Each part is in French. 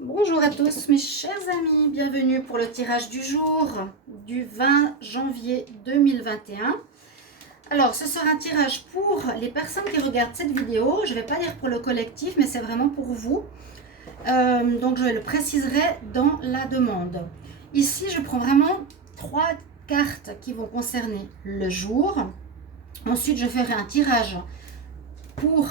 Bonjour à tous mes chers amis, bienvenue pour le tirage du jour du 20 janvier 2021. Alors ce sera un tirage pour les personnes qui regardent cette vidéo, je ne vais pas dire pour le collectif mais c'est vraiment pour vous. Donc je le préciserai dans la demande. Ici je prends vraiment 3 cartes qui vont concerner le jour. Ensuite je ferai un tirage pour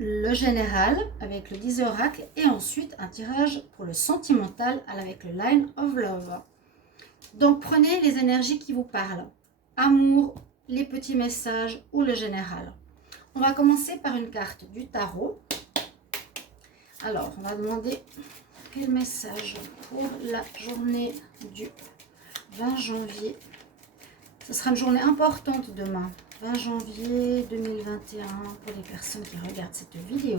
le général avec le 10 oracle et ensuite un tirage pour le sentimental avec le line of love. Donc prenez les énergies qui vous parlent, amour, les petits messages ou le général. On va commencer par une carte du tarot. Alors on va demander quel message pour la journée du 20 janvier. Ce sera une journée importante demain. 20 janvier 2021 pour les personnes qui regardent cette vidéo.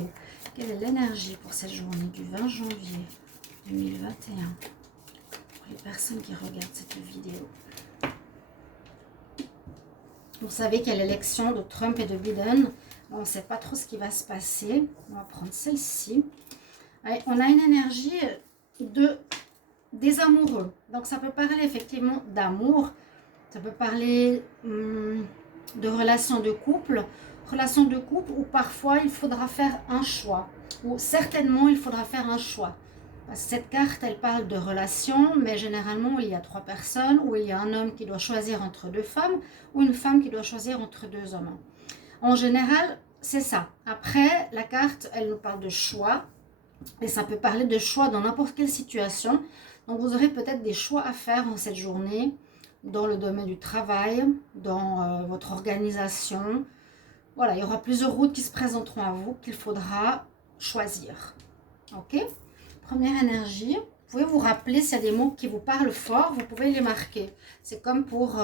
Quelle est l'énergie pour cette journée du 20 janvier 2021 pour les personnes qui regardent cette vidéo? Vous savez qu'il y a l'élection de Trump et de Biden. On ne sait pas trop ce qui va se passer. On va prendre celle-ci. On a une énergie des amoureux. Donc ça peut parler effectivement d'amour. Ça peut parler de relations de couple où parfois il faudra faire un choix, ou certainement il faudra faire un choix. Parce que cette carte, elle parle de relations, mais généralement il y a 3 personnes, ou il y a un homme qui doit choisir entre 2 femmes, ou une femme qui doit choisir entre 2 hommes. En général, c'est ça. Après, la carte, elle nous parle de choix, et ça peut parler de choix dans n'importe quelle situation. Donc vous aurez peut-être des choix à faire en cette journée, dans le domaine du travail, dans votre organisation. Voilà, il y aura plusieurs routes qui se présenteront à vous qu'il faudra choisir. Ok? Première énergie. Vous pouvez vous rappeler s'il y a des mots qui vous parlent fort, vous pouvez les marquer. C'est comme pour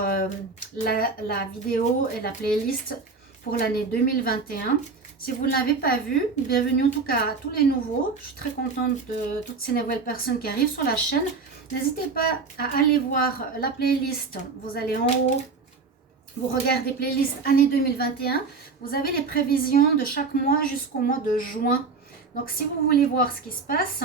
la vidéo et la playlist pour l'année 2021. Si vous ne l'avez pas vu, bienvenue en tout cas à tous les nouveaux. Je suis très contente de toutes ces nouvelles personnes qui arrivent sur la chaîne. N'hésitez pas à aller voir la playlist. Vous allez en haut, vous regardez playlist année 2021. Vous avez les prévisions de chaque mois jusqu'au mois de juin. Donc si vous voulez voir ce qui se passe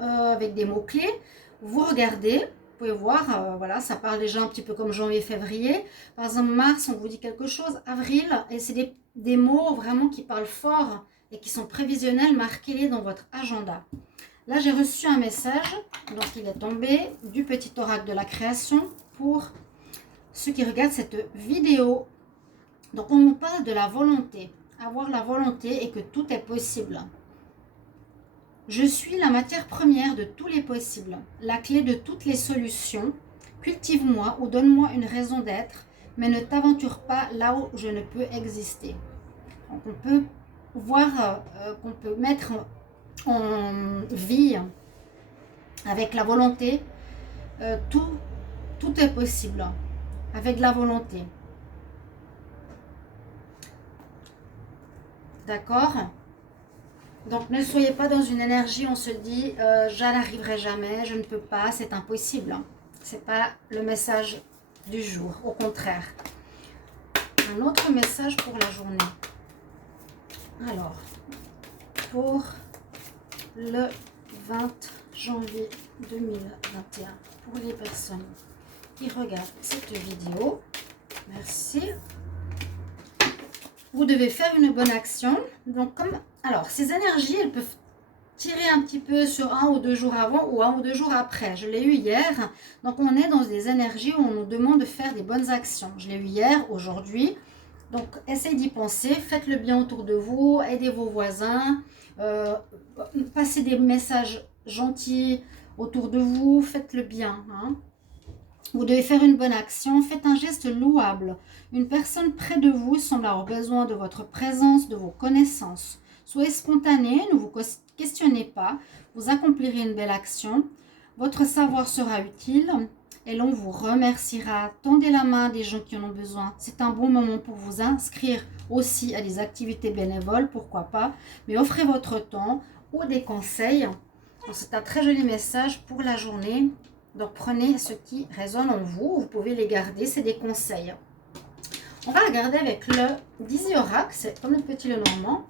avec des mots-clés, vous regardez. Vous pouvez voir, voilà, ça parle déjà un petit peu comme janvier, février. Par exemple, mars, on vous dit quelque chose. Avril, et c'est des mots vraiment qui parlent fort et qui sont prévisionnels. Marquez-les dans votre agenda. Là, j'ai reçu un message, donc il est tombé, du petit oracle de la création pour ceux qui regardent cette vidéo. Donc, on nous parle de la volonté. Avoir la volonté et que tout est possible. Je suis la matière première de tous les possibles, la clé de toutes les solutions. Cultive-moi ou donne-moi une raison d'être, mais ne t'aventure pas là où je ne peux exister. Donc, on peut voir qu'on peut mettre en vie avec la volonté, tout est possible avec la volonté. D'accord? Donc ne soyez pas dans une énergie, on se dit je n'arriverai jamais, je ne peux pas, c'est impossible. C'est pas le message du jour, au contraire. Un autre message pour la journée. Alors, pour le 20 janvier 2021, pour les personnes qui regardent cette vidéo, merci. Vous devez faire une bonne action. Donc, alors, ces énergies, elles peuvent tirer un petit peu sur 1 ou 2 jours avant ou 1 ou 2 jours après. Je l'ai eu hier. Donc, on est dans des énergies où on nous demande de faire des bonnes actions. Je l'ai eu hier, aujourd'hui. Donc, essayez d'y penser. Faites le bien autour de vous. Aidez vos voisins. Passez des messages gentils autour de vous. Faites le bien, hein. Vous devez faire une bonne action, faites un geste louable. Une personne près de vous semble avoir besoin de votre présence, de vos connaissances. Soyez spontané, ne vous questionnez pas, vous accomplirez une belle action. Votre savoir sera utile et l'on vous remerciera. Tendez la main des gens qui en ont besoin. C'est un bon moment pour vous inscrire aussi à des activités bénévoles, pourquoi pas. Mais offrez votre temps ou des conseils. C'est un très joli message pour la journée. Donc, prenez ce qui résonne en vous. Vous pouvez les garder. C'est des conseils. On va regarder avec le Dizzy Oracle. C'est comme le petit Lenormand.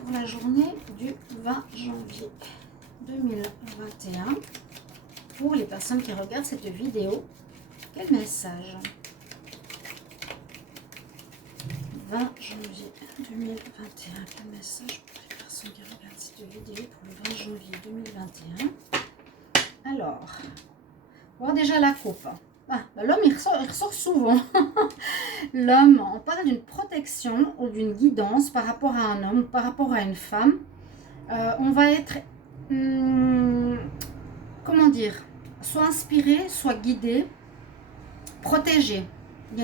pour la journée du 20 janvier 2021. Pour les personnes qui regardent cette vidéo, quel message? 20 janvier 2021, quel message pour les personnes qui regardent cette vidéo pour le 20 janvier 2021? Alors, voir déjà la coupe. Ah, bah l'homme, il ressort souvent. L'homme, on parle d'une protection ou d'une guidance par rapport à un homme, par rapport à une femme. On va être, comment dire, soit inspiré, soit guidé, protégé. Il y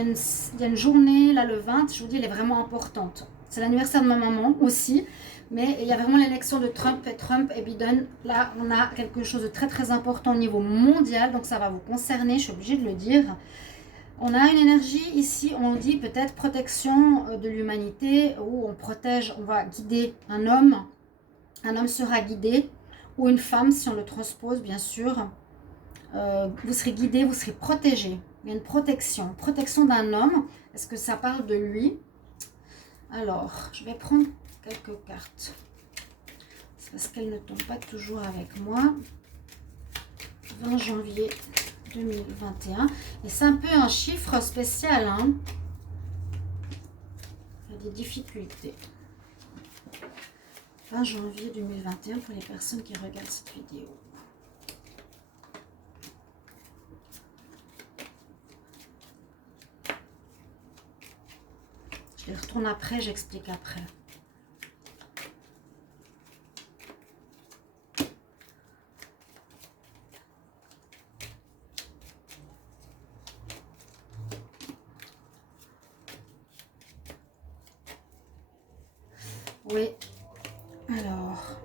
a une journée, là le 20, je vous dis, elle est vraiment importante. C'est l'anniversaire de ma maman aussi. Mais il y a vraiment l'élection de Trump et Biden. Là, on a quelque chose de très très important au niveau mondial. Donc ça va vous concerner, je suis obligée de le dire. On a une énergie ici, on dit peut-être protection de l'humanité, où on protège, on va guider un homme. Un homme sera guidé, ou une femme si on le transpose bien sûr. Vous serez guidé, vous serez protégé. Il y a une protection d'un homme. Est-ce que ça parle de lui? Alors, je vais prendre quelques cartes. C'est parce qu'elles ne tombent pas toujours avec moi. 20 janvier 2021. Et c'est un peu un chiffre spécial. Hein. Il y a des difficultés. 20 janvier 2021 pour les personnes qui regardent cette vidéo. Je les retourne après, j'explique après. Oui, alors,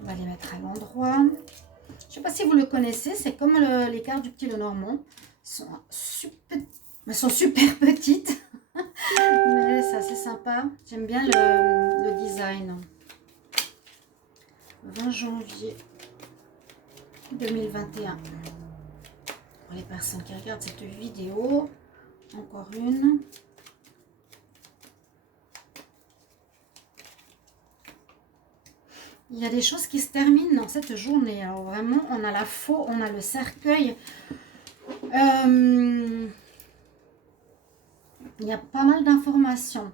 on va les mettre à l'endroit. Je ne sais pas si vous le connaissez, c'est comme les cartes du petit Lenormand. Elles sont super petites, mais c'est assez sympa. J'aime bien le design. 20 janvier 2021. Pour les personnes qui regardent cette vidéo, encore une. Il y a des choses qui se terminent dans cette journée. Alors vraiment, on a la faux, on a le cercueil. Il y a pas mal d'informations.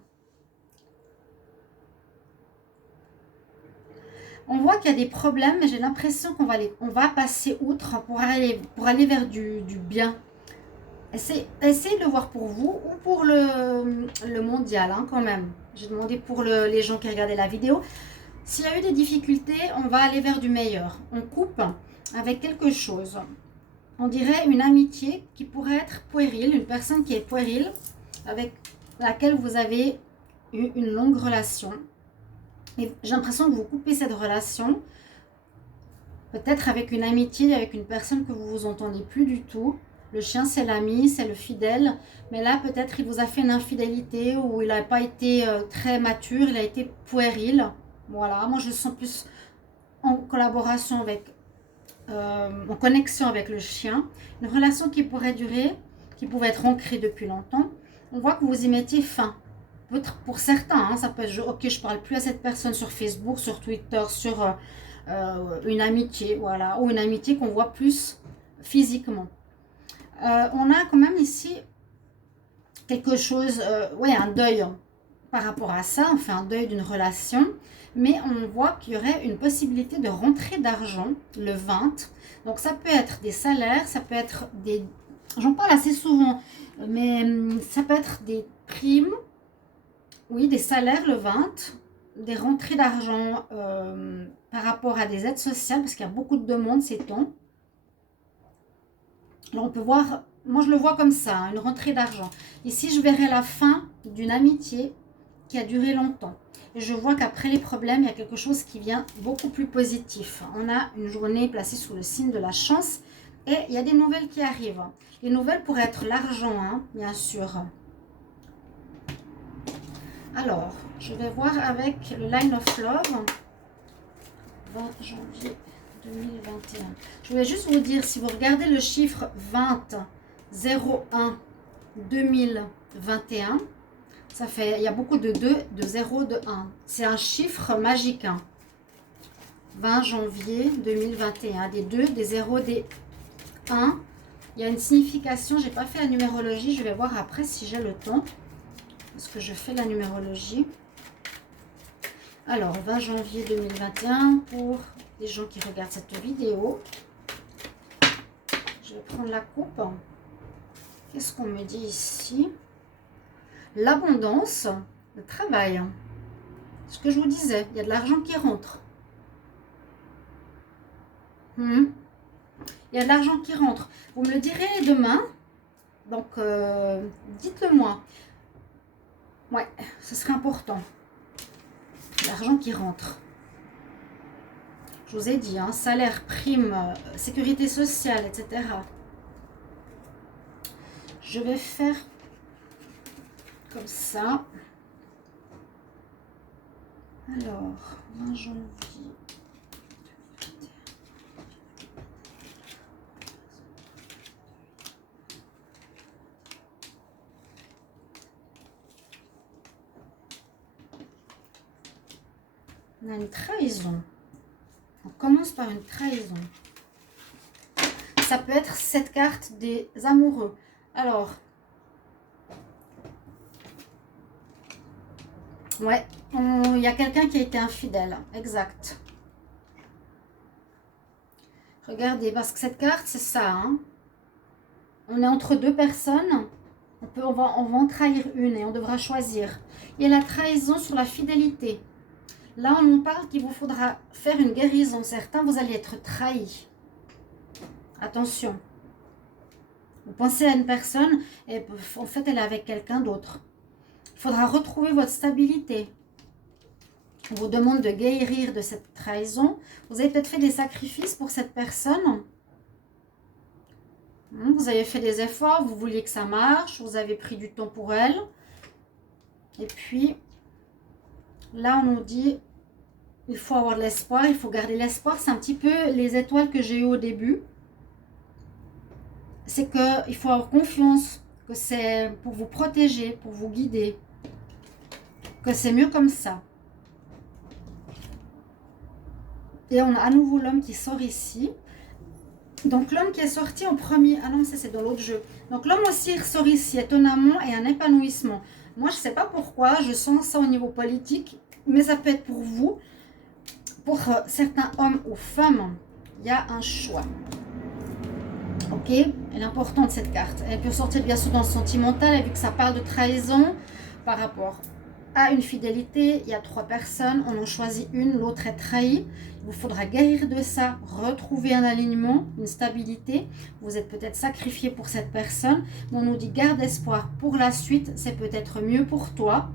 On voit qu'il y a des problèmes, mais j'ai l'impression on va passer outre pour aller vers du bien. Essayez de le voir pour vous ou pour le mondial, hein, quand même. J'ai demandé pour les gens qui regardaient la vidéo. S'il y a eu des difficultés, on va aller vers du meilleur. On coupe avec quelque chose. On dirait une amitié qui pourrait être puérile, une personne qui est puérile, avec laquelle vous avez eu une longue relation. Et j'ai l'impression que vous coupez cette relation, peut-être avec une amitié, avec une personne que vous vous entendez plus du tout. Le chien, c'est l'ami, c'est le fidèle. Mais là, peut-être, il vous a fait une infidélité ou il n'a pas été très mature, il a été puéril. Voilà, moi je le sens plus en collaboration avec, en connexion avec le chien. Une relation qui pourrait durer, qui pouvait être ancrée depuis longtemps. On voit que vous y mettiez fin. Peut-être pour certains, hein, ça peut être, ok, je ne parle plus à cette personne sur Facebook, sur Twitter, sur une amitié, voilà, ou une amitié qu'on voit plus physiquement. On a quand même ici quelque chose, ouais, un deuil par rapport à ça, on fait un deuil d'une relation, mais on voit qu'il y aurait une possibilité de rentrée d'argent le 20. Donc ça peut être des salaires, ça peut être des... J'en parle assez souvent, mais ça peut être des primes, oui, des salaires le 20, des rentrées d'argent par rapport à des aides sociales, parce qu'il y a beaucoup de demandes ces temps. Alors on peut voir, moi je le vois comme ça, hein, une rentrée d'argent. Ici je verrai la fin d'une amitié qui a duré longtemps. Et je vois qu'après les problèmes, il y a quelque chose qui vient beaucoup plus positif. On a une journée placée sous le signe de la chance et il y a des nouvelles qui arrivent. Les nouvelles pourraient être l'argent, hein, bien sûr. Alors, je vais voir avec le Line of Love, 20 janvier 2021. Je voulais juste vous dire, si vous regardez le chiffre 20 01 2021, Ça fait, il y a beaucoup de 2, de 0, de 1. C'est un chiffre magique. 20 janvier 2021. Des 2, des 0, des 1. Il y a une signification. Je n'ai pas fait la numérologie. Je vais voir après si j'ai le temps. Parce que je fais la numérologie. Alors, 20 janvier 2021 pour les gens qui regardent cette vidéo. Je vais prendre la coupe. Qu'est-ce qu'on me dit ici? L'abondance, le travail. Ce que je vous disais, il y a de l'argent qui rentre. Il y a de l'argent qui rentre. Vous me le direz demain. Donc, dites-le moi. Ouais, ce serait important. L'argent qui rentre. Je vous ai dit, hein, salaire, prime, sécurité sociale, etc. Je vais faire comme ça. Alors, 20 janvier. On a une trahison. On commence par une trahison. Ça peut être cette carte des amoureux. Alors, ouais, il y a quelqu'un qui a été infidèle. Exact. Regardez, parce que cette carte, c'est ça. Hein. On est entre deux personnes. On va en trahir une et on devra choisir. Il y a la trahison sur la fidélité. Là, on nous parle qu'il vous faudra faire une guérison. Certains, vous allez être trahis. Attention. Vous pensez à une personne et en fait, elle est avec quelqu'un d'autre. Il faudra retrouver votre stabilité. On vous demande de guérir de cette trahison. Vous avez peut-être fait des sacrifices pour cette personne. Vous avez fait des efforts, vous vouliez que ça marche. Vous avez pris du temps pour elle. Et puis, là, on nous dit, il faut avoir de l'espoir. Il faut garder l'espoir. C'est un petit peu les étoiles que j'ai eues au début. C'est qu'il faut avoir confiance. Que c'est pour vous protéger, pour vous guider. Que c'est mieux comme ça. Et on a à nouveau l'homme qui sort ici. Donc l'homme qui est sorti en premier. Ah non, ça c'est dans l'autre jeu. Donc l'homme aussi ressort ici, étonnamment, et un épanouissement. Moi, je ne sais pas pourquoi, je sens ça au niveau politique. Mais ça peut être pour vous. Pour certains hommes ou femmes, il y a un choix. Ok, elle est importante cette carte. Elle peut sortir bien sûr dans le sentimental, et vu que ça parle de trahison par rapport à une fidélité. Il y a 3 personnes, on en choisit une, l'autre est trahie. Il vous faudra guérir de ça, retrouver un alignement, une stabilité. Vous êtes peut-être sacrifié pour cette personne, mais on nous dit garde espoir pour la suite, c'est peut-être mieux pour toi.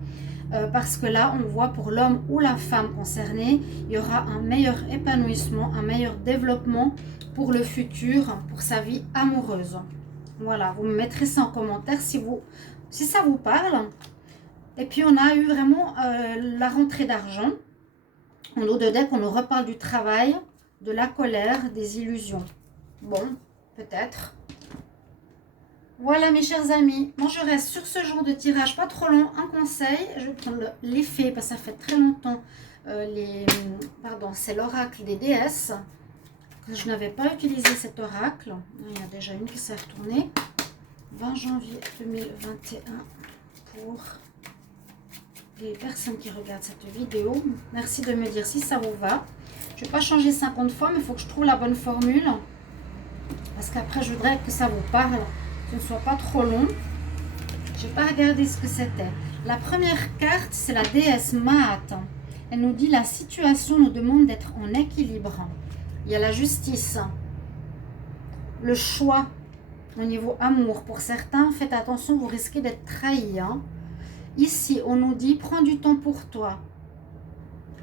Parce que là, on voit pour l'homme ou la femme concernée, il y aura un meilleur épanouissement, un meilleur développement pour le futur, pour sa vie amoureuse. Voilà, vous me mettrez ça en commentaire si ça vous parle. Et puis, on a eu vraiment la rentrée d'argent. En haut de deck, on nous reparle du travail, de la colère, des illusions. Bon, peut-être. Voilà mes chers amis, moi je reste sur ce genre de tirage pas trop long, un conseil, je vais prendre l'effet parce que ça fait très longtemps, c'est l'oracle des déesses, que je n'avais pas utilisé cet oracle, il y a déjà une qui s'est retournée, 20 janvier 2021 pour les personnes qui regardent cette vidéo, merci de me dire si ça vous va, je ne vais pas changer 50 fois mais il faut que je trouve la bonne formule, parce qu'après je voudrais que ça vous parle. Que ce ne soit pas trop long. Je n'ai pas regardé ce que c'était. La première carte, c'est la déesse Maat. Elle nous dit la situation nous demande d'être en équilibre. Il y a la justice. Le choix au niveau amour. Pour certains, faites attention, vous risquez d'être trahi. Hein. Ici, on nous dit prends du temps pour toi.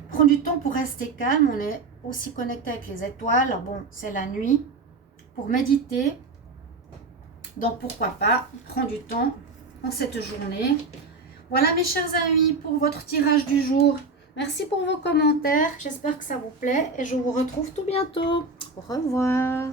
Prends du temps pour rester calme. On est aussi connecté avec les étoiles. Bon, c'est la nuit. Pour méditer. Donc, pourquoi pas, prends du temps en cette journée. Voilà, mes chers amis, pour votre tirage du jour. Merci pour vos commentaires. J'espère que ça vous plaît et je vous retrouve tout bientôt. Au revoir.